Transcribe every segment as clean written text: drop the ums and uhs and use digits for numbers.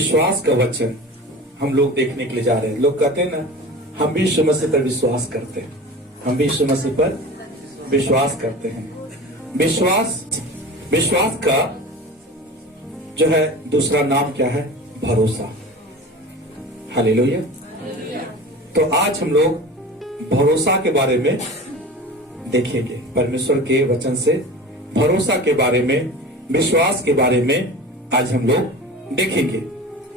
विश्वास का वचन हम लोग देखने के लिए जा रहे हैं। लोग कहते हैं ना, हम भी यीशु मसीह पर विश्वास करते हैं, हम भी यीशु मसीह पर विश्वास करते हैं। विश्वास का जो है दूसरा नाम क्या है? भरोसा। हालेलुया। तो आज हम लोग भरोसा के बारे में देखेंगे, परमेश्वर के वचन से भरोसा के बारे में, विश्वास के बारे में आज हम लोग देखेंगे।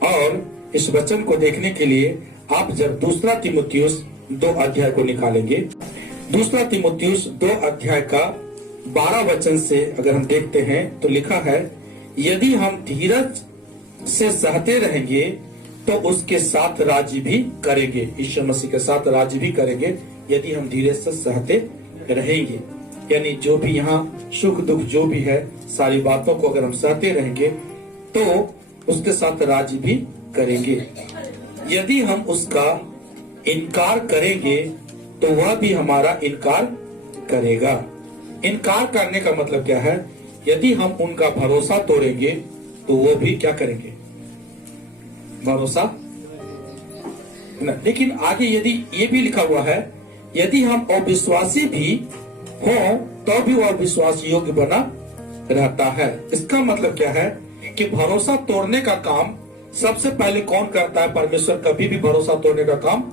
और इस वचन को देखने के लिए आप जब दूसरा तीमुथियुस 2 अध्याय को निकालेंगे, दूसरा तीमुथियुस 2 अध्याय का 12 वचन से अगर हम देखते हैं तो लिखा है, यदि हम धीरज से सहते रहेंगे तो उसके साथ राज्य भी करेंगे। यीशु मसीह के साथ राज्य भी करेंगे यदि हम धीरज से सहते रहेंगे। यानी जो भी यहाँ सुख दुख जो भी है, सारी बातों को अगर हम सहते रहेंगे तो उसके साथ राज्य भी करेंगे। यदि हम उसका इनकार करेंगे तो वह भी हमारा इनकार करेगा। इनकार करने का मतलब क्या है? यदि हम उनका भरोसा तोड़ेंगे तो वो भी क्या करेंगे? भरोसा न। लेकिन आगे यदि ये भी लिखा हुआ है, यदि हम अविश्वासी भी हो तो भी वह विश्वास योग्य बना रहता है। इसका मतलब क्या है कि भरोसा तोड़ने का काम सबसे पहले कौन करता है? परमेश्वर कभी भी भरोसा तोड़ने का काम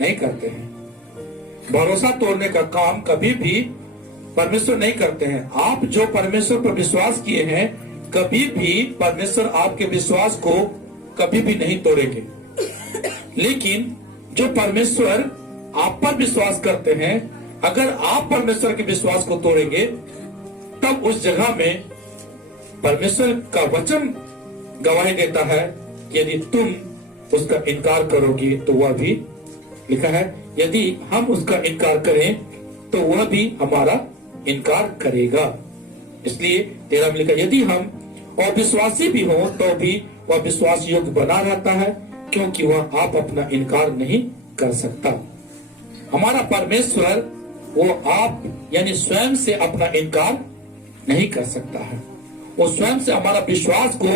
नहीं करते हैं। भरोसा तोड़ने का काम कभी भी परमेश्वर नहीं करते हैं। आप जो परमेश्वर पर विश्वास किए हैं, कभी भी परमेश्वर आपके विश्वास को कभी भी नहीं तोड़ेंगे। लेकिन जो परमेश्वर आप पर विश्वास करते हैं, अगर आप परमेश्वर के विश्वास को तोड़ेंगे तब उस जगह में परमेश्वर का वचन गवाही देता है, यदि तुम उसका इनकार करोगे तो वह भी, लिखा है, यदि हम उसका इनकार करें तो वह भी हमारा इनकार करेगा। इसलिए 13 में लिखा, यदि हम अविश्वासी भी हो तो भी वह विश्वास योग्य बना रहता है, क्योंकि वह आप अपना इनकार नहीं कर सकता। हमारा परमेश्वर वो आप यानी स्वयं से अपना इनकार नहीं कर सकता है। वो स्वयं से हमारा विश्वास को,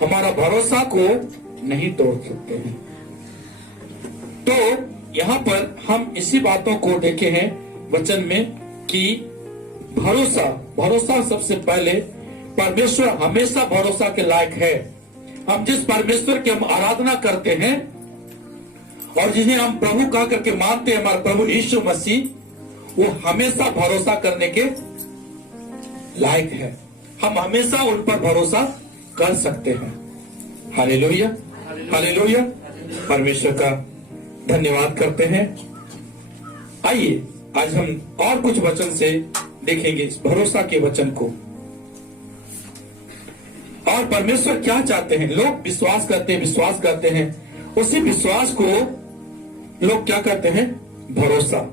हमारा भरोसा को नहीं तोड़ सकते हैं। तो यहाँ पर हम इसी बातों को देखे हैं वचन में कि भरोसा सबसे पहले परमेश्वर हमेशा भरोसा के लायक है। हम जिस परमेश्वर की हम आराधना करते हैं और जिन्हें हम प्रभु कह करके मानते हैं, हमारा प्रभु यीशु मसीह, वो हमेशा भरोसा करने के लायक है। हम हमेशा उन पर भरोसा कर सकते हैं। Hallelujah, hallelujah. परमेश्वर का धन्यवाद करते हैं। आइए आज हम और कुछ वचन से देखेंगे इस भरोसा के वचन को। और परमेश्वर क्या चाहते हैं? लोग विश्वास करते हैं, उसी विश्वास को लोग क्या कहते हैं? भरोसा।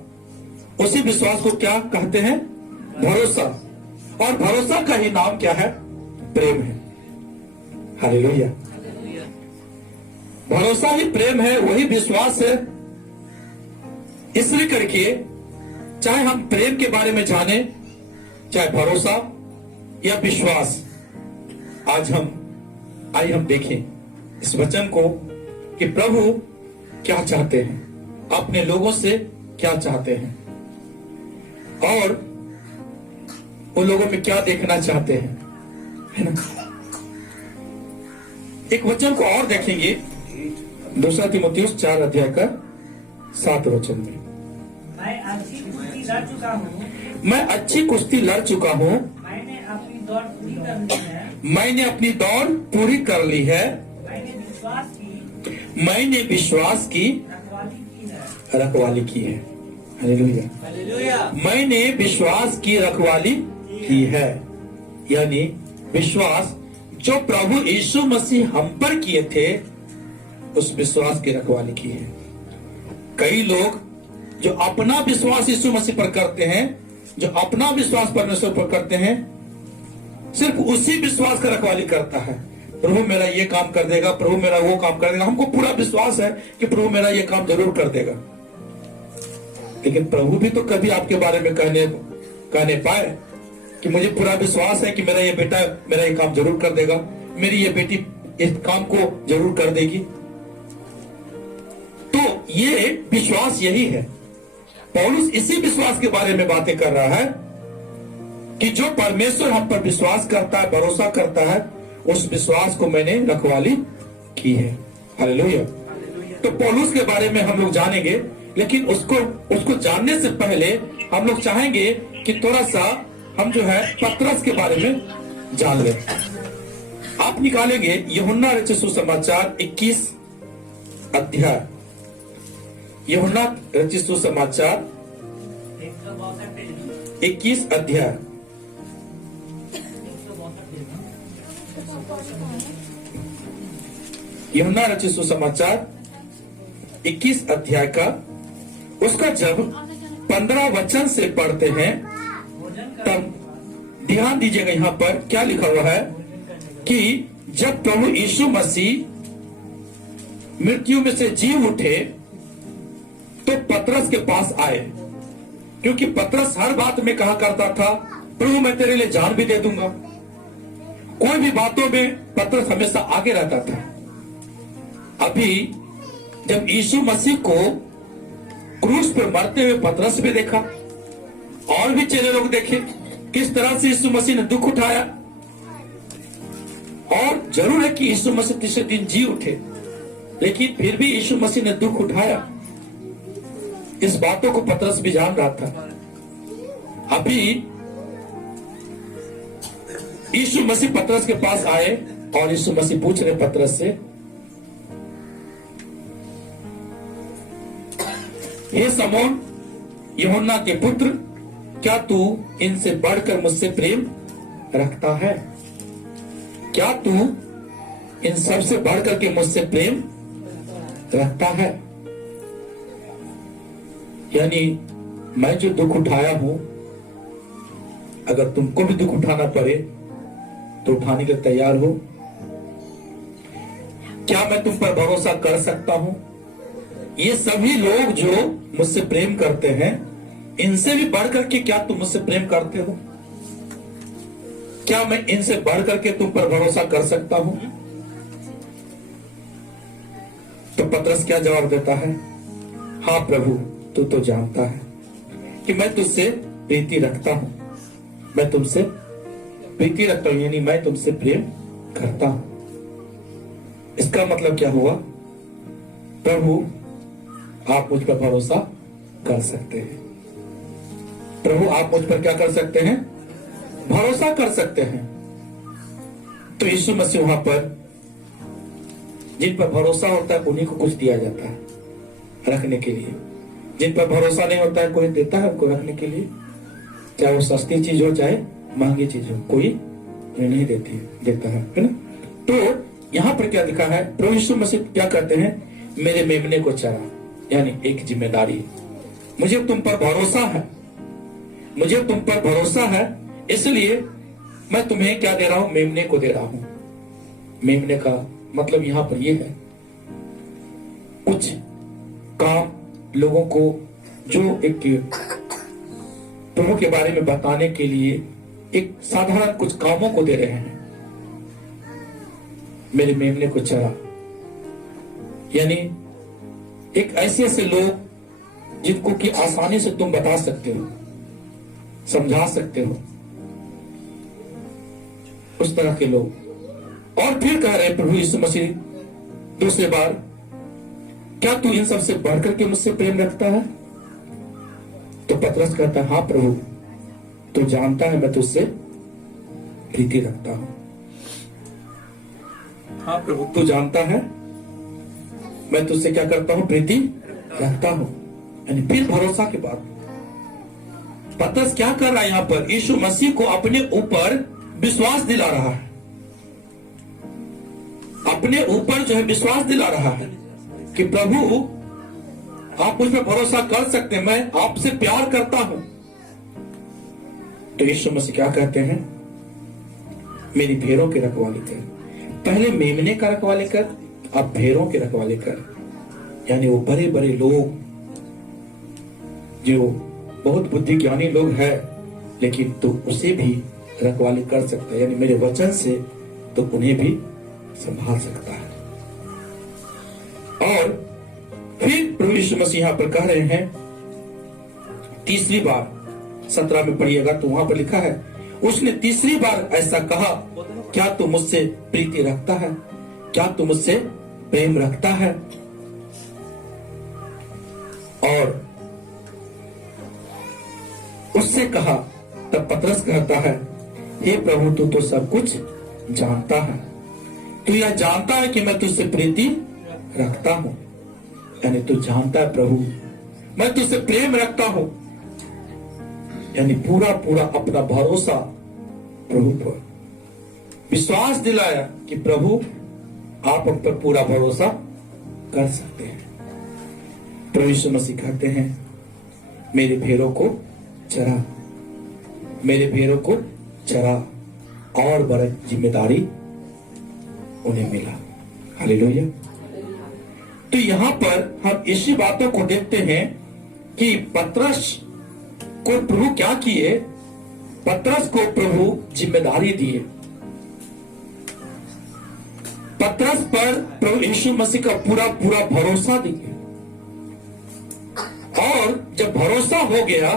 उसी विश्वास को क्या कहते हैं? भरोसा। और भरोसा का ही नाम क्या है? प्रेम है। हालेलुया। भरोसा ही प्रेम है, वही विश्वास है। इसलिए करके चाहे हम प्रेम के बारे में जाने, चाहे भरोसा या विश्वास, आज आइए हम देखें इस वचन को कि प्रभु क्या चाहते हैं, अपने लोगों से क्या चाहते हैं और उन लोगों में क्या देखना चाहते हैं, है ना। एक वचन को और देखेंगे, दूसरा तीमुथियुस 4 अध्याय का 7 वचन में, मैं अच्छी कुश्ती लड़ चुका हूँ, मैं अच्छी कुश्ती लड़ चुका हूँ, मैंने अपनी दौड़ पूरी कर ली है, मैंने अपनी दौड़ पूरी कर ली है, मैंने विश्वास की रखवाली की है। हालेलुया, मैंने विश्वास की रखवाली की है। यानी विश्वास जो प्रभु यीशु मसीह हम पर किए थे, उस विश्वास की रखवाली की है। कई लोग जो अपना विश्वास यीशु मसीह पर करते हैं, जो अपना विश्वास परमेश्वर पर करते हैं, सिर्फ उसी विश्वास का रखवाली करता है। प्रभु मेरा ये काम कर देगा, प्रभु मेरा वो काम कर देगा। हमको पूरा विश्वास है कि प्रभु मेरा ये काम जरूर कर देगा। लेकिन प्रभु भी तो कभी आपके बारे में कहने पाए कि मुझे पूरा विश्वास है कि मेरा ये बेटा मेरा ये काम जरूर कर देगा, मेरी ये बेटी इस काम को जरूर कर देगी। तो ये विश्वास यही है। पौलुस इसी विश्वास के बारे में बातें कर रहा है कि जो परमेश्वर हम पर विश्वास करता है, भरोसा करता है, उस विश्वास को मैंने रखवाली की है। हालेलुया। तो पौलुस के बारे में हम लोग जानेंगे, लेकिन उसको जानने से पहले हम लोग चाहेंगे कि थोड़ा सा हम जो है पतरस के बारे में जान लें। आप निकालेंगे यूहन्ना रचित सुसमाचार 21 अध्याय। यूहन्ना रचित सुसमाचार 21 अध्याय। यूहन्ना रचित सुसमाचार 21 अध्याय का उसका जब 15 वचन से पढ़ते हैं तब ध्यान दीजिएगा। यहां पर क्या लिखा हुआ है कि जब प्रभु यीशु मसीह मृत्यु में से जी उठे तो पतरस के पास आए, क्योंकि पतरस हर बात में कहा करता था, प्रभु मैं तेरे लिए जान भी दे दूंगा। कोई भी बातों में पतरस हमेशा आगे रहता था। अभी जब यीशु मसीह को क्रूस पर मरते हुए पतरस भी देखा, और भी चेले लोग देखे किस तरह से यीशु मसीह ने दुख उठाया। और जरूर है कि यीशु मसीह तीसरे दिन जी उठे, लेकिन फिर भी यीशु मसीह ने दुख उठाया। इस बातों को पतरस भी जान रहा था। अभी यीशु मसीह पतरस के पास आए और यीशु मसीह पूछ रहे पतरस से, हे समौन यूहन्ना के पुत्र, क्या तू इनसे बढ़कर मुझसे प्रेम रखता है? क्या तू इन सबसे बढ़कर के मुझसे प्रेम रखता है? यानी मैं जो दुख उठाया हूं, अगर तुमको भी दुख उठाना पड़े तो उठाने के लिए तैयार हो? क्या मैं तुम पर भरोसा कर सकता हूं? ये सभी लोग जो मुझसे प्रेम करते हैं, इनसे भी बढ़कर के क्या तुम मुझसे प्रेम करते हो? क्या मैं इनसे बढ़कर के तुम पर भरोसा कर सकता हूं? तो पतरस क्या जवाब देता है? हाँ प्रभु, तू तो जानता है कि मैं तुझसे प्रीति रखता हूं। मैं तुमसे प्रीति रखता हूं, यानी मैं तुमसे प्रेम करता हूं। इसका मतलब क्या हुआ? प्रभु आप मुझ पर भरोसा कर सकते हैं। प्रभु आप मुझ पर क्या कर सकते हैं? भरोसा कर सकते हैं। तो यीशु मसीह वहां पर जिन पर भरोसा होता है उन्हीं को कुछ दिया जाता है रखने के लिए। जिन पर भरोसा नहीं होता है कोई देता है उनको रखने के लिए, चाहे वो सस्ती चीज हो चाहे महंगी चीज हो, कोई नहीं देता है ना। तो यहाँ पर क्या लिखा है? प्रभु यीशु मसीह क्या कहते हैं? मेरे मेमने को चरा, यानी एक जिम्मेदारी। मुझे तुम पर भरोसा है, मुझे तुम पर भरोसा है, इसलिए मैं तुम्हें क्या दे रहा हूं? मेमने को दे रहा हूं। मेमने का मतलब यहां पर यह है, कुछ काम लोगों को जो एक प्रभु के बारे में बताने के लिए एक साधारण कुछ कामों को दे रहे हैं। मेरे मेमने को चरा, यानी एक ऐसे लोग जिनको कि आसानी से तुम बता सकते हो, समझा सकते हो, उस तरह के लोग। और फिर कह रहे प्रभु यीशु मसीह दूसरी बार, क्या तू इन सबसे बढ़कर के मुझसे प्रेम रखता है? तो पतरस कहता है, हाँ प्रभु, तू जानता है मैं तुझसे प्रीति रखता हूं। हाँ प्रभु, तू जानता है मैं तुझसे क्या करता हूं? प्रीति रखता हूं। यानी फिर भरोसा के बाद पतरस क्या कर रहा है? यहां पर यीशु मसीह को अपने ऊपर विश्वास दिला रहा है, अपने ऊपर जो है विश्वास दिला रहा है कि प्रभु आप मुझ पर भरोसा कर सकते हैं, मैं आपसे प्यार करता हूं। तो यीशु मसीह क्या कहते हैं? मेरी भेड़ों की रखवाली कर। पहले मेमने का रखवाली कर, अब भेड़ों की रखवाली कर। यानी वो बड़े बड़े लोग जो बहुत बुद्धि ज्ञानी लोग हैं, लेकिन तू उसे भी रखवाली कर सकता है, यानी मेरे वचन से तो उन्हें भी संभाल सकता है। और फिर प्रभु यीशु मसीह यहां पर कह रहे हैं, तीसरी बार 17 में पढ़िएगा तो वहां पर लिखा है, उसने तीसरी बार ऐसा कहा, क्या तू मुझसे प्रीति रखता है? क्या तू मुझसे प्रेम रखता है? और उससे कहा, तब पतरस कहता है, हे प्रभु तू तो सब कुछ जानता है, तू यह जानता है कि मैं तुझसे प्रीति रखता हूं। यानी तू जानता है प्रभु मैं तुझसे प्रेम रखता हूं। यानी पूरा पूरा अपना भरोसा प्रभु पर, विश्वास दिलाया कि प्रभु आप उन पर पूरा भरोसा कर सकते हैं। प्रभु यीशु मसीह कहते हैं, मेरे भेड़ों को चरा, मेरे भेड़ों को चरा, और बड़ी जिम्मेदारी उन्हें मिला। हालेलुया। तो यहां पर हम इसी बातों को देखते हैं कि पतरस को प्रभु क्या किए, पतरस को प्रभु जिम्मेदारी दिए। पतरस पर प्रभु यीशु मसीह का पूरा पूरा भरोसा दिए, और जब भरोसा हो गया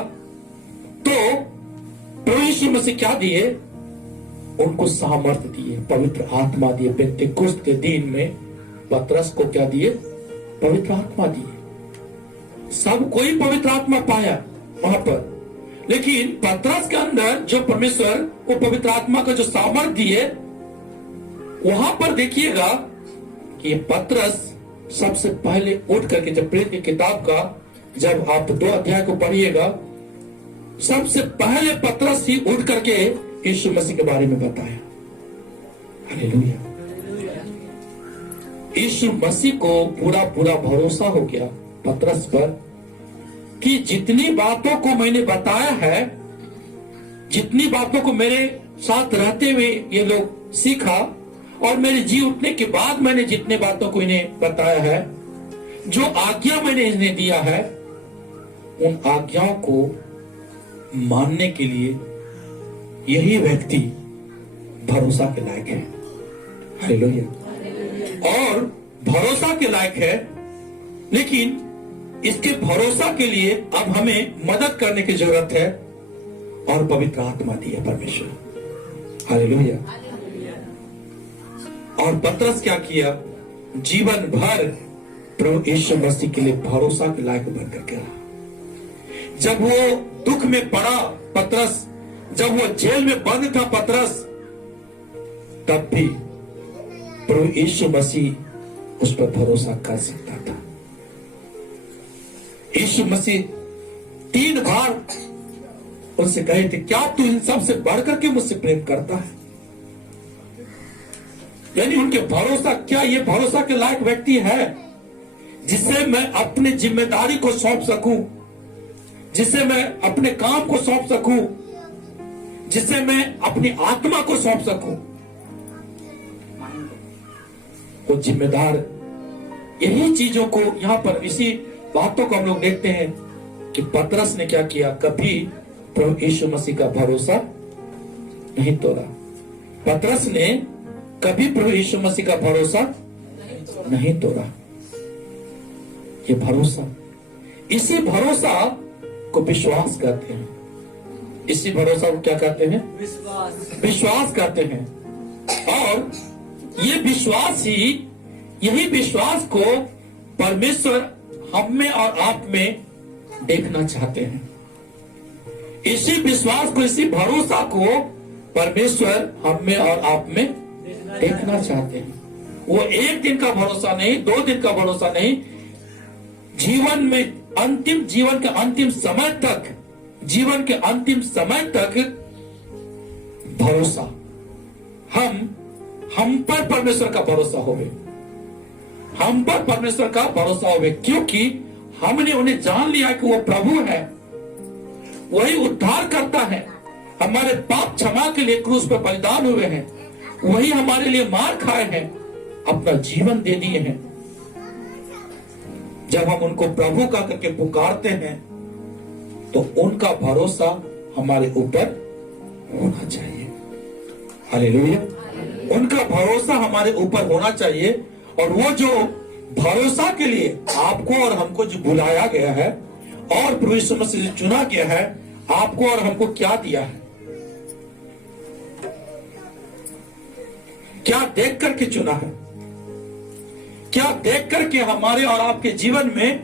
तो प्रभु यीशु मसीह क्या दिए, उनको सामर्थ्य दिए, पवित्र आत्मा दिए। पेंटेकोस्त के दिन में पतरस को क्या दिए, पवित्र आत्मा दिए। सब कोई पवित्र आत्मा पाया वहां पर, लेकिन पतरस के अंदर जो परमेश्वर वो पवित्र आत्मा का जो सामर्थ्य दिए, वहां पर देखिएगा कि पतरस सबसे पहले उठ करके, जब प्रेरित की किताब का जब आप 2 अध्याय को पढ़िएगा, सबसे पहले पतरस ही उठ करके यीशु मसीह के बारे में बताया। हालेलुया। यीशु मसीह को पूरा पूरा भरोसा हो गया पतरस पर कि जितनी बातों को मैंने बताया है, जितनी बातों को मेरे साथ रहते हुए ये लोग सीखा, और मेरे जी उठने के बाद मैंने जितने बातों को इन्हें बताया है, जो आज्ञा मैंने इन्हें दिया है, उन आज्ञाओं को मानने के लिए यही व्यक्ति भरोसा के लायक है। हालेलुया। और भरोसा के लायक है, लेकिन इसके भरोसा के लिए अब हमें मदद करने की जरूरत है, और पवित्र आत्मा दी है परमेश्वर। हालेलुया। और पतरस क्या किया, जीवन भर प्रभु यीशु मसीह के लिए भरोसा के लायक बनकर के रहा। जब वो दुख में पड़ा पतरस, जब वो जेल में बंद था पतरस, तब भी प्रभु यीशु मसीह उस पर भरोसा कर सकता था। यीशु मसीह 3 बार उनसे कहे थे, क्या तू इन सब से बढ़कर के मुझसे प्रेम करता है? यानी उनके भरोसा, क्या ये भरोसा के लायक व्यक्ति है जिसे मैं अपनी जिम्मेदारी को सौंप सकूं, जिसे मैं अपने काम को सौंप सकूं, जिसे मैं अपनी आत्मा को सौंप सकूं? वो जिम्मेदार, यही चीजों को यहां पर, इसी बातों को हम लोग देखते हैं कि पतरस ने क्या किया, कभी प्रभु यीशु मसीह का भरोसा नहीं तोड़ा। पतरस ने कभी प्रभु यीशु मसीह का भरोसा नहीं तोड़ा। ये भरोसा, इसी भरोसा को विश्वास कहते हैं। इसी भरोसा को क्या कहते हैं? विश्वास कहते हैं। और ये विश्वास ही, यही विश्वास को परमेश्वर हम में और आप में देखना चाहते हैं। इसी विश्वास को, इसी भरोसा को परमेश्वर हम में और आप में देखना चाहते हैं। वो 1 दिन का भरोसा नहीं, 2 दिन का भरोसा नहीं, जीवन में अंतिम, जीवन के अंतिम समय तक, जीवन के अंतिम समय तक भरोसा, हम पर परमेश्वर का भरोसा होवे, हम पर परमेश्वर का भरोसा होवे, क्योंकि हमने उन्हें जान लिया कि वो प्रभु है, वही उद्धार करता है, हमारे पाप क्षमा के लिए क्रूस पर बलिदान हुए हैं, वही हमारे लिए मार खाए हैं, अपना जीवन दे दिए हैं। जब हम उनको प्रभु का करके पुकारते हैं तो उनका भरोसा हमारे ऊपर होना चाहिए। हालेलुया। उनका भरोसा हमारे ऊपर होना चाहिए। और वो जो भरोसा के लिए आपको और हमको जो बुलाया गया है और प्रभु यीशु मसीह से चुना गया है, आपको और हमको क्या दिया है, क्या देख करके चुना है, क्या देख करके हमारे और आपके जीवन में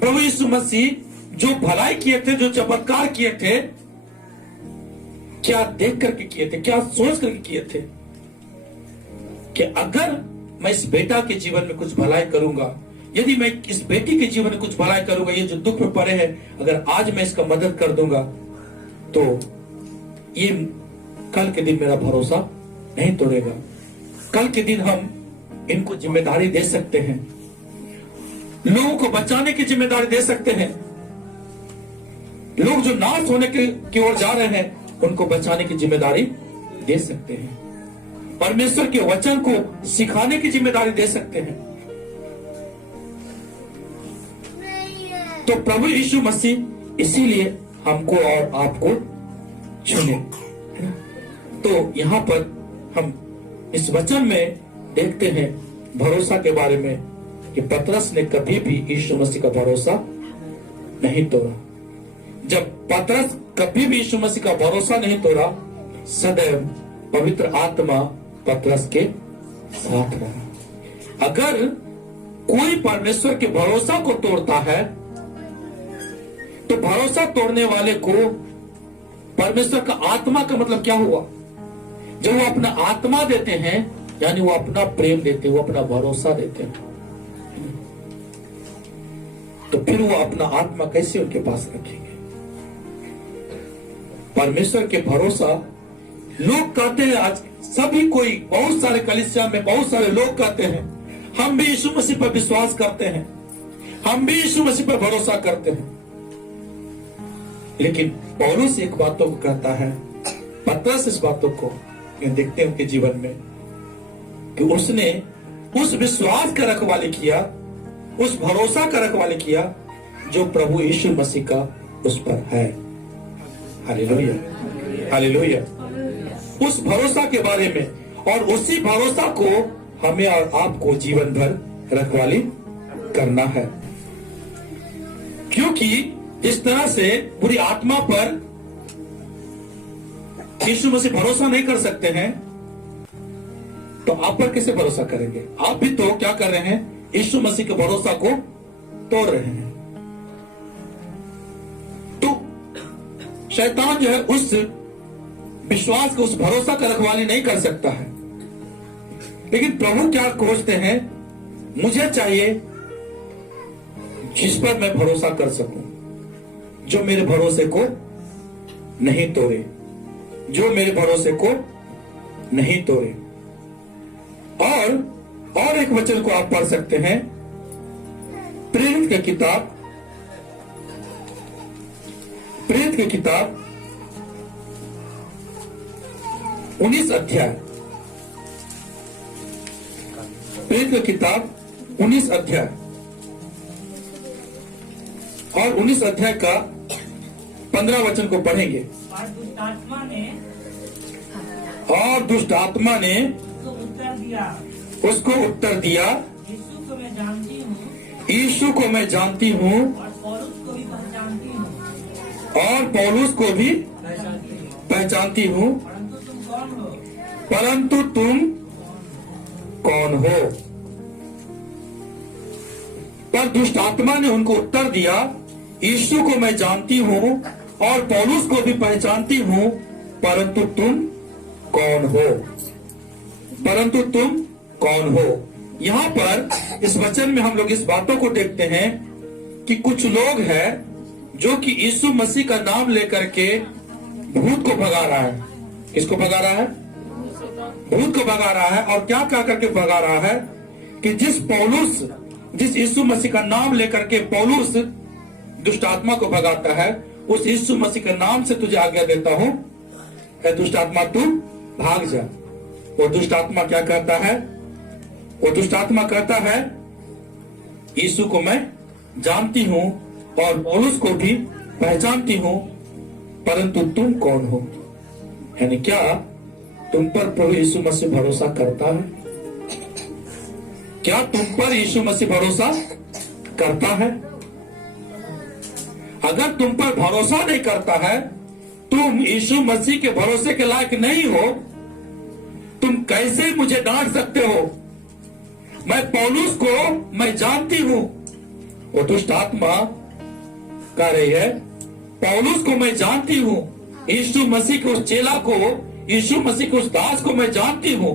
प्रभु यीशु मसीह जो भलाई किए थे, जो चमत्कार किए थे, क्या देख करके किए थे, क्या सोच करके किए थे कि अगर मैं इस बेटा के जीवन में कुछ भलाई करूंगा, यदि मैं इस बेटी के जीवन में कुछ भलाई करूंगा, ये जो दुख में पड़े हैं, अगर आज मैं इसका मदद कर दूंगा तो ये कल के दिन मेरा भरोसा नहीं तोड़ेगा। कल के दिन हम इनको जिम्मेदारी दे सकते हैं, लोगों को बचाने की जिम्मेदारी दे सकते हैं। लोग जो नाश होने की ओर जा रहे हैं उनको बचाने की जिम्मेदारी दे सकते हैं। परमेश्वर के वचन को सिखाने की जिम्मेदारी दे सकते हैं। तो प्रभु यीशु मसीह इसीलिए हमको और आपको चुने। तो यहां पर हम इस वचन में देखते हैं भरोसा के बारे में कि पतरस ने कभी भी यीशु मसीह का भरोसा नहीं तोड़ा। जब पतरस कभी भी यीशु मसीह का भरोसा नहीं तोड़ा, सदैव पवित्र आत्मा पतरस के साथ रहा। अगर कोई परमेश्वर के भरोसा को तोड़ता है तो भरोसा तोड़ने वाले को परमेश्वर का आत्मा का मतलब क्या हुआ? जब वो अपना आत्मा देते हैं यानी वो अपना प्रेम देते हैं, वो अपना भरोसा देते हैं, तो फिर वो अपना आत्मा कैसे उनके पास रखेंगे? परमेश्वर के भरोसा लोग कहते हैं, आज सभी कोई, बहुत सारे कलीसिया में बहुत सारे लोग कहते हैं हम भी यीशु मसीह पर विश्वास करते हैं, हम भी यीशु मसीह पर भरोसा करते हैं। लेकिन पौलुस एक बातों को कहता है, पतरस इस बातों को देखते हैं उनके जीवन में कि उसने उस विश्वास का रखवाली किया, उस भरोसा का रखवाली किया जो प्रभु यीशु मसीह का उस पर है। Hallelujah, hallelujah. उस भरोसा के बारे में और उसी भरोसा को हमें और आपको जीवन भर रखवाली करना है, क्योंकि इस तरह से बुरी आत्मा पर यीशु मसीह भरोसा नहीं कर सकते हैं, तो आप पर कैसे भरोसा करेंगे? आप भी तो क्या कर रहे हैं? यीशु मसीह के भरोसा को तोड़ रहे हैं। तो शैतान जो है उस विश्वास को, उस भरोसा का रखवाली नहीं कर सकता है। लेकिन प्रभु क्या खोजते हैं? मुझे चाहिए जिस पर मैं भरोसा कर सकूं, जो मेरे भरोसे को नहीं तोड़े, जो मेरे भरोसे को नहीं तोड़े। और एक वचन को आप पढ़ सकते हैं, प्रेरित की किताब, प्रेरित की किताब 19 अध्याय, प्रेरित की किताब 19 अध्याय और 19 अध्याय का 15 वचन को पढ़ेंगे। और दुष्ट आत्मा ने उसको उत्तर दिया, यीशु को मैं जानती हूँ, यीशु को मैं जानती हूँ और पौलुस को भी पहचानती हूँ, और पौलुस को भी पहचानती हूँ, परंतु तुम कौन हो? पर दुष्ट आत्मा ने उनको उत्तर दिया, यीशु को मैं जानती हूँ और पौलुस को भी पहचानती हूँ, परंतु तुम कौन हो? परंतु तुम कौन हो? यहाँ पर इस वचन में हम लोग इस बातों को देखते हैं कि कुछ लोग हैं जो कि यीशु मसीह का नाम लेकर के भूत को भगा रहा है। किसको भगा रहा है? भूत को भगा रहा है। और क्या क्या करके भगा रहा है कि जिस यीशु मसीह का नाम लेकर के पौलुस दुष्ट आत्मा को भगाता है, उस यीशु मसीह के नाम से तुझे आज्ञा देता हूं, दुष्ट आत्मा तू भाग जा। वो दुष्ट आत्मा क्या कहता है? वो दुष्ट आत्मा कहता है, यीशु को मैं जानती हूं और पौलुस को भी पहचानती हूं, परंतु तुम कौन हो? यानी क्या? तुम पर प्रभु यीशु मसीह भरोसा करता है? क्या तुम पर यीशु मसीह भरोसा करता है? अगर तुम पर भरोसा नहीं करता है, तुम यीशु मसीह के भरोसे के लायक नहीं हो, तुम कैसे मुझे डांट सकते हो? मैं पौलुस को मैं जानती हूं, वो दुष्ट आत्मा कह रही है, पौलुस को मैं जानती हूं, यीशु मसीह के उस चेला को, यीशु मसीह के उस दास को मैं जानती हूं।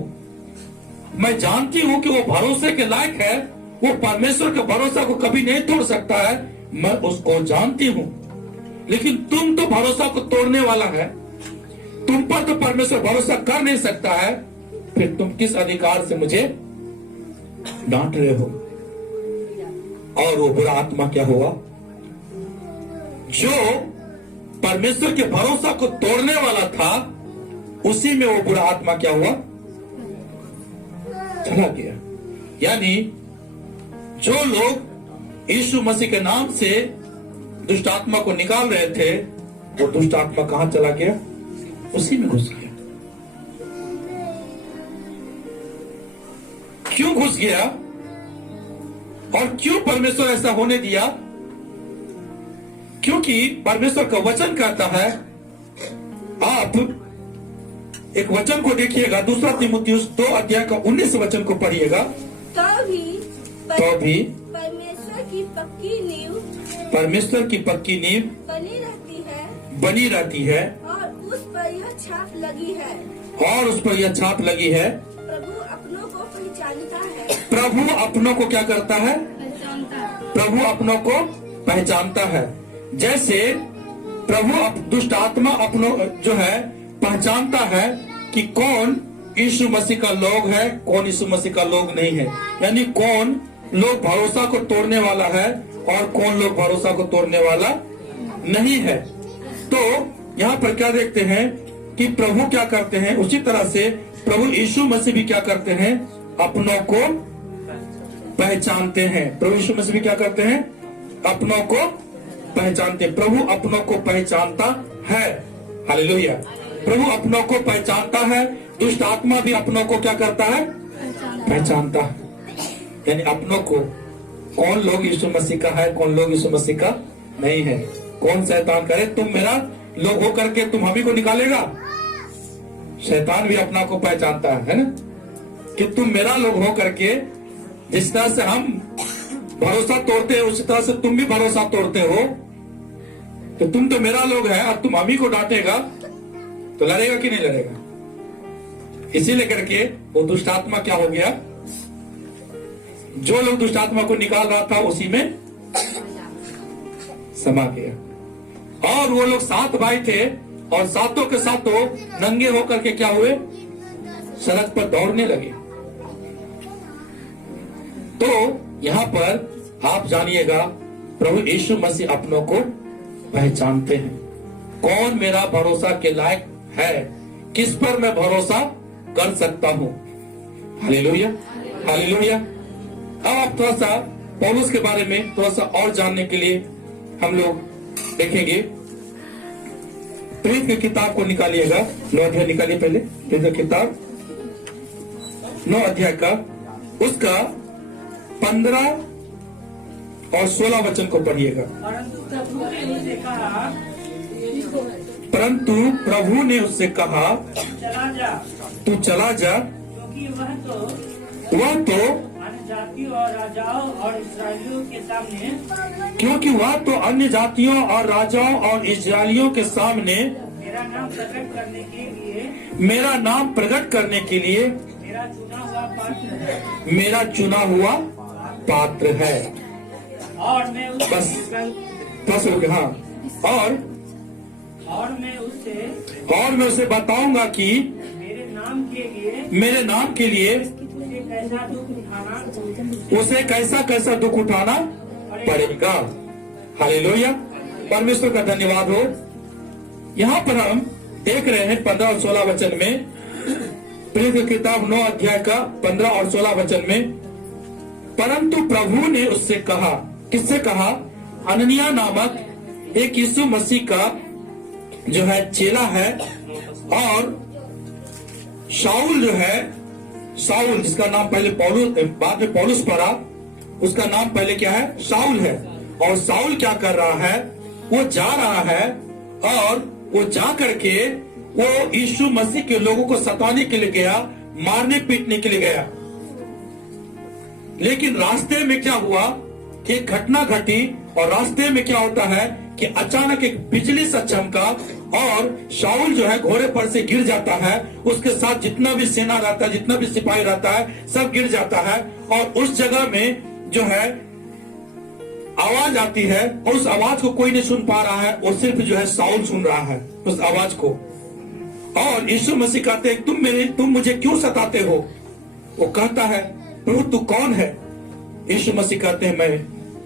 मैं जानती हूं कि वो भरोसे के लायक है, वो परमेश्वर के भरोसा को कभी नहीं तोड़ सकता है, मैं उसको जानती हूं। लेकिन तुम तो भरोसा को तोड़ने वाला है, तुम पर तो परमेश्वर भरोसा कर नहीं सकता है, फिर तुम किस अधिकार से मुझे डांट रहे हो? और वो बुरा आत्मा क्या हुआ? जो परमेश्वर के भरोसा को तोड़ने वाला था, उसी में वो बुरा आत्मा क्या हुआ? चला गया। यानी जो लोग यीशु मसीह के नाम से दुष्ट आत्मा को निकाल रहे थे, वो दुष्ट आत्मा कहां चला गया? उसी में घुस गया। क्यों घुस गया और क्यों परमेश्वर ऐसा होने दिया? क्योंकि परमेश्वर का वचन कहता है, आप एक वचन को देखिएगा, 2 तीमुथियुस 2 अध्याय का 19 वचन को पढ़िएगा। तो भी परमेश्वर की पक्की नींव परमेश्वर की पक्की नींव बनी रहती है और उस पर यह छाप लगी है, प्रभु अपनों को पहचानता है। प्रभु अपनों को क्या करता है? प्रभु अपनों को पहचानता है। जैसे प्रभु दुष्ट आत्मा अपनों जो है पहचानता है कि कौन यीशु मसीह का लोग है, कौन यीशु मसीह का लोग नहीं है। यानी कौन लोग भरोसा को तोड़ने वाला है और कौन लोग भरोसा को तोड़ने वाला नहीं है। तो यहाँ पर क्या देखते हैं कि प्रभु क्या करते हैं, उसी तरह से प्रभु यीशु मसीह भी क्या करते हैं? अपनों को पहचानते हैं। प्रभु यीशु मसीह भी क्या करते हैं? अपनों को पहचानते। प्रभु अपनों को पहचानता है। हालेलुया। प्रभु अपनों को पहचानता है। दुष्ट आत्मा भी अपनों को क्या करता है? पहचानता है। यानी अपनों को, कौन लोग यीशु मसीह का है, कौन लोग यीशु मसीह का नहीं है। कौन शैतान करे तुम मेरा लोग हो करके तुम हम ही को निकालेगा? शैतान भी अपना को पहचानता है ना, कि तुम मेरा लोग हो करके जिस तरह से हम भरोसा तोड़ते हैं, उसी तरह से तुम भी भरोसा तोड़ते हो। तो तुम तो मेरा लोग है और तुम हम ही को डांटेगा, तो लड़ेगा कि नहीं लड़ेगा? इसीलिए करके वो दुष्ट आत्मा क्या हो गया? जो लोग दुष्ट आत्मा को निकाल रहा था उसी में समा गया। और वो लोग 7 भाई थे और सातों के सातों नंगे होकर के क्या हुए? सड़क पर दौड़ने लगे। तो यहाँ पर आप जानिएगा, प्रभु यीशु मसीह अपनों को पहचानते हैं। कौन मेरा भरोसा के लायक है, किस पर मैं भरोसा कर सकता हूं। Hallelujah, hallelujah. अब आप थोड़ा सा पौलुस के बारे में थोड़ा सा और जानने के लिए हम लोग देखेंगे। प्रेरित की किताब को निकालिएगा, 9 अध्याय निकालिए पहले। प्रेरित की किताब 9 अध्याय का उसका 15 और 16 वचन को पढ़िएगा। परंतु प्रभु ने उससे कहा, तू चला जा, वह तो जातियों और राजाओं और इस्राएलियों के सामने, क्योंकि वह तो अन्य जातियों और राजाओं और इस्राएलियों के सामने मेरा नाम प्रकट करने के लिए मेरा चुना हुआ पात्र है। और मैं बस रुके। हाँ, और मैं उसे बताऊंगा कि मेरे नाम के लिए उसे कैसा कैसा दुख उठाना पड़ेगा। हालेलुया, परमेश्वर का धन्यवाद हो। यहाँ पर हम देख रहे हैं 15 और 16 वचन में, प्रेरित की किताब 9 अध्याय का 15 और 16 वचन में, परंतु प्रभु ने उससे कहा, किससे कहा? अननिया नामक एक यीशु मसीह का जो है चेला है और शाऊल जो है, शाऊल जिसका नाम पहले पौलुस, बाद में पौलुस पड़ा, उसका नाम पहले क्या है? शाऊल है। और शाऊल क्या कर रहा है? वो जा रहा है और वो जा करके वो यीशु मसीह के लोगों को सताने के लिए गया, मारने पीटने के लिए गया। लेकिन रास्ते में क्या हुआ कि एक घटना घटी, और रास्ते में क्या होता है कि अचानक एक बिजली सा चमका और शाऊल जो है घोड़े पर से गिर जाता है। उसके साथ जितना भी सेना रहता है, जितना भी सिपाही रहता है, सब गिर जाता है। और उस जगह में जो है आवाज आती है, और उस आवाज को कोई नहीं सुन पा रहा है, वो सिर्फ जो है शाऊल सुन रहा है उस आवाज को। और यीशु मसीह कहते हैं, तुम मुझे क्यों सताते हो? वो कहता है, प्रभु तू कौन है? यीशु मसीह कहते हैं, मैं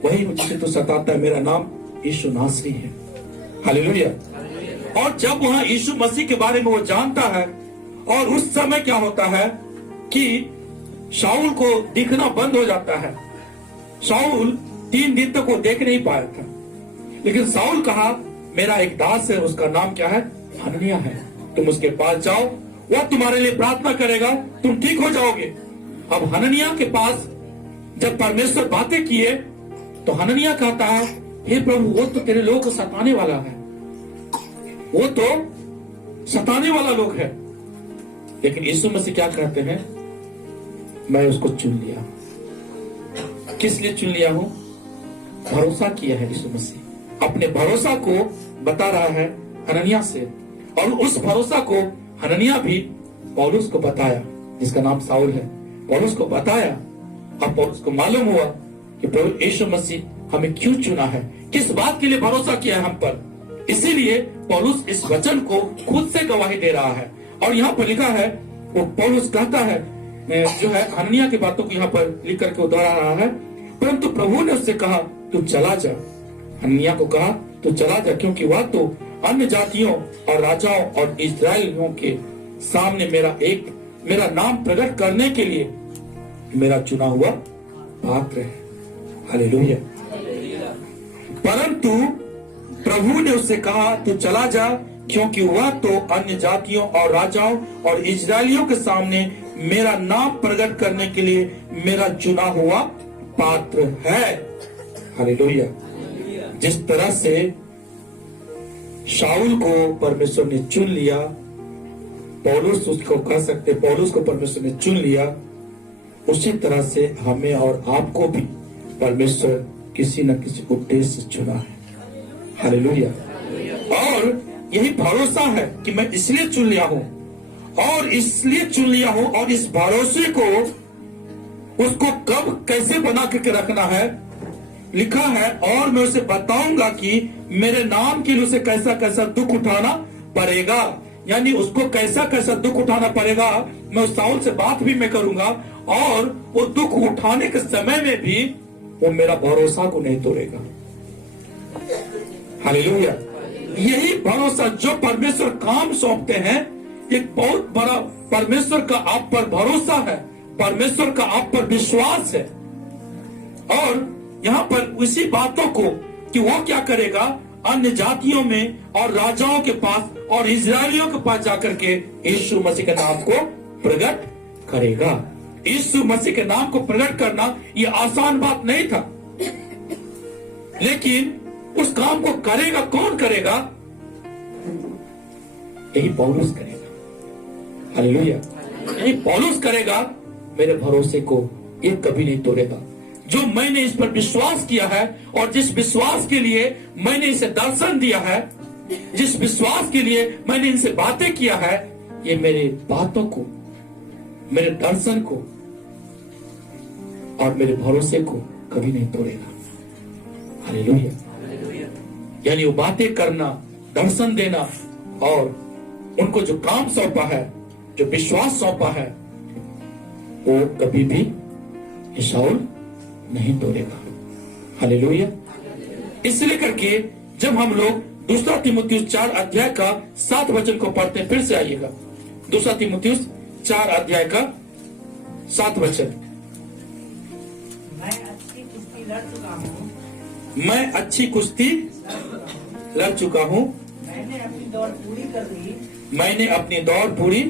वही हूं जिसे तू सताता है, मेरा नाम यीशु नासरी है। हालेलुया। और जब वहां यीशु मसीह के बारे में वो जानता है, और उस समय क्या होता है कि शाऊल को दिखना बंद हो जाता है। शाऊल 3 दिन तक वो देख नहीं पाया था। लेकिन शाऊल कहा, मेरा एक दास है, उसका नाम क्या है? हनन्याह है। तुम उसके पास जाओ, वह तुम्हारे लिए प्रार्थना करेगा, तुम ठीक हो जाओगे। अब हनन्याह के पास जब परमेश्वर बातें किए तो हनन्याह कहता है, हे प्रभु, वो तो तेरे लोगों को सताने वाला है, वो तो सताने वाला लोग है। लेकिन यीशु मसीह क्या कहते हैं? मैं उसको चुन लिया। किस लिए चुन लिया हूं? भरोसा किया है यीशु मसीह। अपने भरोसा को बता रहा है हनन्याह से, और उस भरोसा को हनन्याह भी पौलुस को बताया, जिसका नाम शाऊल है। पौलुस को बताया। अब पौलुस को मालूम हुआ कि प्रभु यीशु मसीह हमें क्यों चुना है, किस बात के लिए भरोसा किया है हम पर। इसीलिए पौलुस इस वचन को खुद से गवाही दे रहा है। और यहाँ पर लिखा है, वो पौलुस कहता है, जो है हनन्याह की बातों को यहाँ पर लिख करके वो दोहरा रहा है, परंतु प्रभु ने उससे कहा, तू चला जा। हनन्याह को कहा, तू चला जा, क्योंकि वह तो अन्य जातियों और राजाओं और इस्राएलियों के सामने मेरा नाम प्रकट करने के लिए मेरा चुना हुआ पात्र है। हालेलुया। परंतु प्रभु ने उससे कहा, तू चला जा, क्योंकि वह तो अन्य जातियों और राजाओं और इस्राएलियों के सामने मेरा नाम प्रकट करने के लिए मेरा चुना हुआ पात्र है। हालेलुया। जिस तरह से शाऊल को परमेश्वर ने चुन लिया, पौलुस उसको कह सकते, पौलुस को परमेश्वर ने चुन लिया, उसी तरह से हमें और आपको भी परमेश्वर किसी न किसी उद्देश्य से चुना है। हालेलुया। और यही भरोसा है कि मैं इसलिए चुन लिया हूं, और इसलिए चुन लिया हूं, और इस भरोसे को उसको कब कैसे बना करके रखना है, लिखा है, और मैं उसे बताऊंगा कि मेरे नाम के लिए उसे कैसा कैसा दुख उठाना पड़ेगा। यानी उसको कैसा कैसा दुख उठाना पड़ेगा, मैं उस शाऊल से बात भी मैं करूंगा, और वो दुख उठाने के समय में भी वो मेरा भरोसा को नहीं तोड़ेगा। हालेलुया। यही भरोसा जो परमेश्वर काम सौंपते हैं, एक बहुत बड़ा परमेश्वर का आप पर भरोसा है, परमेश्वर का आप पर विश्वास है। और यहाँ पर उसी बातों को कि वो क्या करेगा, अन्य जातियों में और राजाओं के पास और इजरायलियों के पास जाकर के यीशु मसीह के नाम को प्रकट करेगा। यीशु मसीह के नाम को प्रकट करना ये आसान बात नहीं था, लेकिन उस काम को करेगा कौन करेगा? यही पौलुस करेगा। हालेलुया। यही पौलुस करेगा। मेरे भरोसे को ये कभी नहीं तोड़ेगा। जो मैंने इस पर विश्वास किया है, और जिस विश्वास के लिए मैंने इसे दर्शन दिया है, जिस विश्वास के लिए मैंने इनसे बातें किया है, ये मेरे बातों को, मेरे दर्शन को और मेरे भरोसे को कभी नहीं तोड़ेगा। हालेलुया। यानी वो बातें करना, दर्शन देना, और उनको जो काम सौंपा है, जो विश्वास सौंपा है, वो कभी भी शाऊल नहीं तोड़ेगा। हालेलुया। इसलिए करके जब हम लोग दूसरा तीमुथियुस 4 अध्याय का 7 वचन को पढ़ते हैं, फिर से आइएगा, दूसरा तीमुथियुस 4 अध्याय का 7 वचन। मैं अच्छी कुश्ती लड़ चुका हूँ, मैं अच्छी कुश्ती लड़ चुका हूँ, मैंने अपनी दौड़ पूरी कर ली, मैंने अपनी दौड़ पूरी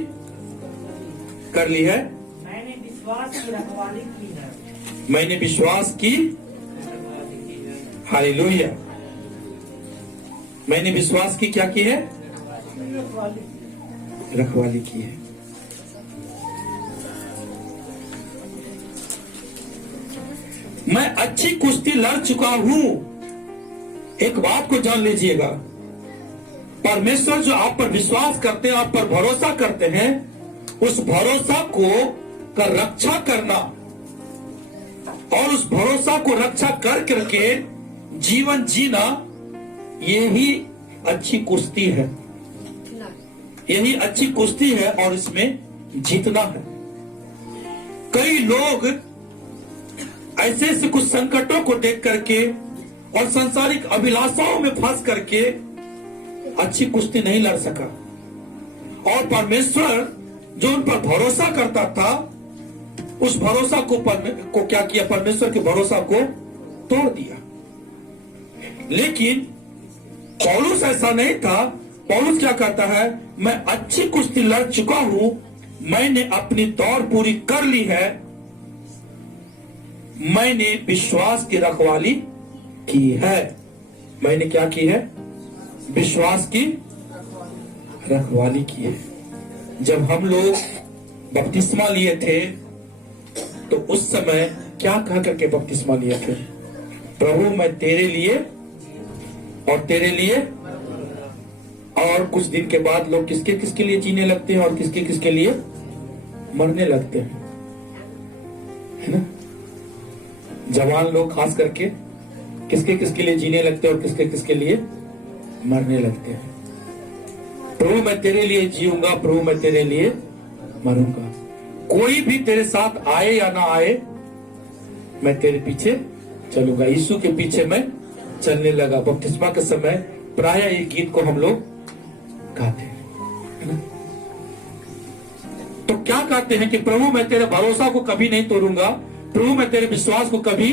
कर ली है? मैंने विश्वास की रखवाली की है। मैंने विश्वास की, हालेलुया, मैंने विश्वास की क्या की है? रखवाली की है। मैं अच्छी कुश्ती लड़ चुका हूं। एक बात को जान लीजिएगा, परमेश्वर जो आप पर विश्वास करते हैं, आप पर भरोसा करते हैं, उस भरोसा को का रक्षा करना और उस भरोसा को रक्षा कर करके जीवन जीना, यही अच्छी कुश्ती है, यही अच्छी कुश्ती है और इसमें जीतना है। कई लोग ऐसे ऐसे कुछ संकटों को देख करके और सांसारिक अभिलाषाओं में फंस करके अच्छी कुश्ती नहीं लड़ सका, और परमेश्वर जो उन पर भरोसा करता था, उस भरोसा को क्या किया? परमेश्वर के भरोसा को तोड़ दिया। लेकिन पौलुस ऐसा नहीं था। पौलुस क्या कहता है? मैं अच्छी कुश्ती लड़ चुका हूं, मैंने अपनी दौड़ पूरी कर ली है, मैंने विश्वास की रखवाली की है। मैंने क्या की है? विश्वास की रखवाली की है। जब हम लोग बपतिस्मा लिए थे तो उस समय क्या कह करके बपतिस्मा लिए थे? प्रभु मैं तेरे लिए और तेरे लिए। और कुछ दिन के बाद लोग किसके किसके लिए जीने लगते हैं और किसके किसके लिए मरने लगते हैं, है ना? जवान लोग खास करके किसके किसके लिए जीने लगते हैं और किसके किसके लिए मरने लगते हैं। प्रभु मैं तेरे लिए जीऊंगा, प्रभु मैं तेरे लिए मरूंगा। कोई भी तेरे साथ आए या ना आए, मैं तेरे पीछे चलूंगा। यीशु के पीछे मैं चलने लगा। बपतिस्मा के समय प्राय ये गीत को हम लोग गाते हैं, है ना? तो क्या कहते हैं कि प्रभु मैं तेरे भरोसा को कभी नहीं तोड़ूंगा, प्रभु मैं तेरे विश्वास को कभी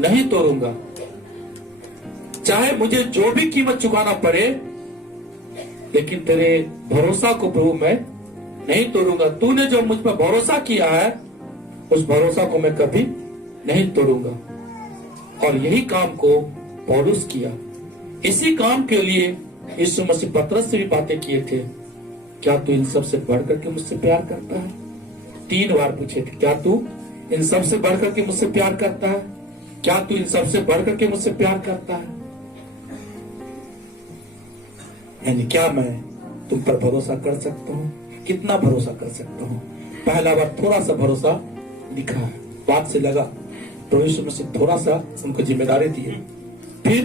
नहीं तोड़ूंगा, चाहे मुझे जो भी कीमत चुकाना पड़े, लेकिन तेरे भरोसा को प्रभु मैं नहीं तोड़ूंगा। तूने जो मुझ पर भरोसा किया है, उस भरोसा को मैं कभी नहीं तोड़ूंगा। और यही काम को पौलुस किया। इसी काम के लिए यीशु मसीह पतरस से भी बातें किए थे। क्या तू इन सब से बढ़कर के मुझसे प्यार करता है? 3 बार पूछे थे, क्या तू इन सब से बढ़कर के मुझसे प्यार करता है? क्या तू इन सब से बढ़कर के मुझसे प्यार करता है? यानी क्या मैं तुम पर भरोसा कर सकता हूँ? कितना भरोसा कर सकता हूँ? पहला बार थोड़ा सा भरोसा दिखा है, बात से लगा, तो यीशु मसीह थोड़ा सा उनको जिम्मेदारी दी। फिर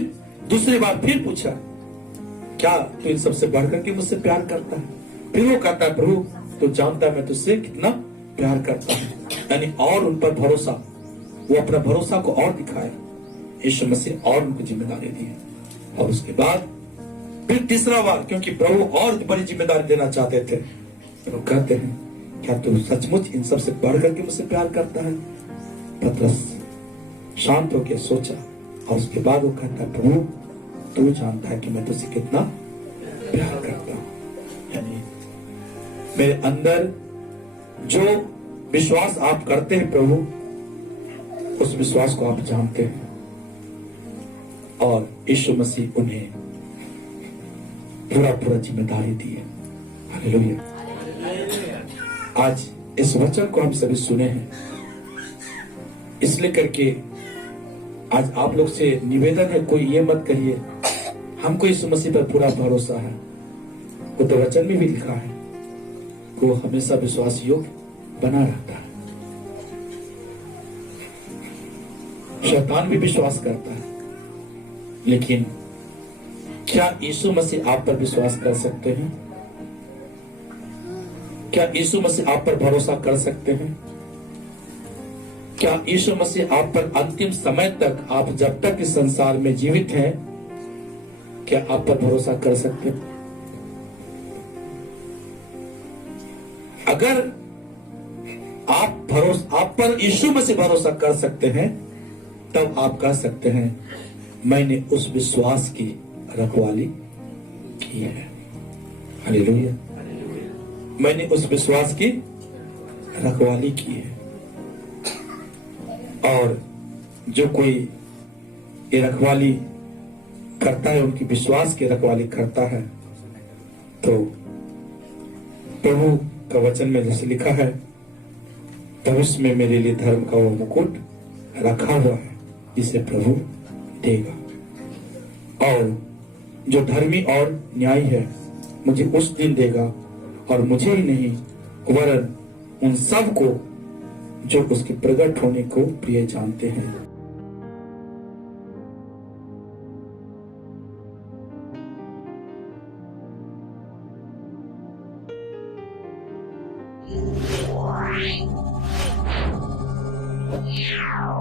दूसरी बार फिर पूछा, क्या तू इन सबसे बढ़कर के मुझसे प्यार करता है? फिर वो कहता है, प्रभु तू जानता है मैं तुझसे कितना प्यार करता हूं। यानी और उन पर भरोसा, वो अपना भरोसा को और दिखाया। यीशु मसीह और उनको जिम्मेदारी दी। और उसके बाद फिर तीसरा बार, क्योंकि प्रभु और बड़ी जिम्मेदारी देना चाहते थे, तो कहते हैं, क्या तू सचमुच इन सबसे बढ़कर के मुझसे प्यार करता है? पतरस शांत होकर सोचा और उसके बाद वो कहता है, प्रभु तू जानता है कि मैं तुझसे कितना प्यार करता हूं। यानी मेरे अंदर जो विश्वास आप करते हैं प्रभु, उस विश्वास को आप जानते हैं। और यीशु मसीह उन्हें पूरा पूरा जिम्मेदारी दी है। हालेलुया। आज इस वचन को हम सभी सुने हैं, इसलिए करके आज आप लोग से निवेदन है, कोई ये मत कहिए हमको यीशु मसीह पर पूरा भरोसा है। वो तो वचन में भी लिखा है, वो हमेशा विश्वास योग्य बना रहता है। शैतान भी विश्वास करता है, लेकिन क्या यीशु मसीह आप पर विश्वास कर सकते हैं? क्या यीशु मसीह आप पर भरोसा कर सकते हैं? क्या यीशु मसीह आप पर अंतिम समय तक, आप जब तक इस संसार में जीवित हैं, क्या आप पर भरोसा कर सकते हैं? अगर आप पर यीशु मसीह भरोसा कर सकते हैं, तब आप कह सकते हैं, मैंने उस विश्वास की रखवाली की है। हालेलुया। मैंने उस विश्वास की रखवाली की है। और जो कोई ये रखवाली करता है, उनकी विश्वास की रखवाली करता है, तो प्रभु का वचन में जैसे लिखा है, भविष्य में मेरे लिए धर्म का वो मुकुट रखा हुआ है, इसे प्रभु देगा। और जो धर्मी और न्यायी है, मुझे उस दिन देगा, और मुझे ही नहीं वरन उन सब को जो उसके प्रकट होने को प्रिय जानते हैं। Wow.